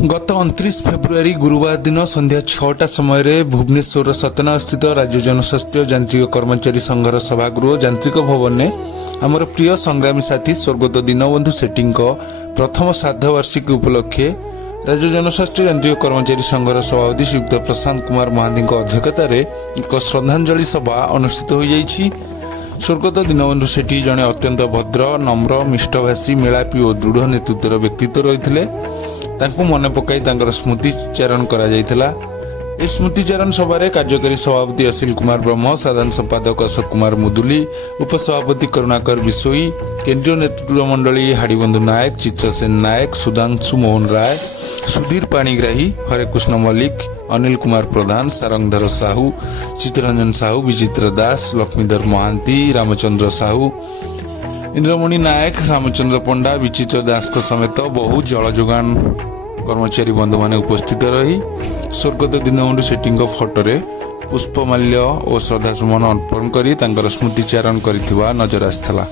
गत 29 फेब्रुआरी गुरुवार दिन संध्या 6टा समय भुवनेश्वर सतना स्थित राज्य जनस्वास्थ्य यांत्रिक कर्मचारी संघर सभागृह यांत्रिक भवन में आमर प्रिय संग्रामी साथी स्वर्गत दीनबंधु सेठी प्रथम श्राद्धवार्षिकी उपलक्षे राज्य जनस्वास्थ्य यांत्रिक कर्मचारी संघर सभापति श्रीयुक्त प्रशांत कुमार महांती अध्यक्षतार एक श्रद्धांजलि सभा अनुष्ठित हो जाइछि। स्वर्गत दीनबंधु सेठी जड़े अत्यंत भद्र नम्र मिष्टभाषी मेलापी और दृढ़ नेतृत्वर व्यक्तित्व रही मन पकाई स्मृतिचारण कर स्मृतिचारण सभार कार्यकारी सभापति असिल कुमार ब्रह्म, साधारण संपादक अशोक कुमार मुदुली, उपसभापति करुणाकर बिशोई, केंद्रीय नेतृत्व मंडली हाड़ीबंधु नायक, चित्रसेन नायक, सुधांशु मोहन राय, सुधीर पाणीग्राही, हरेकृष्ण मल्लिक, अनिल कुमार प्रधान, सारंगधर साहू, चित्तरंजन साहू, विचित्र दास, लक्ष्मीधर महांती, रामचंद्र साहू, इंद्रमणि नायक, रामचंद्र पंडा, विचित्र दास समेत बहु जल जोगान कर्मचारी बंधु माने उपस्थित रही स्वर्गत दीनबंधु सेठी फटोरे पुष्पमाल्य और श्रद्धासुमन अर्पण कर स्मृतिचारण कर नजर आसाला।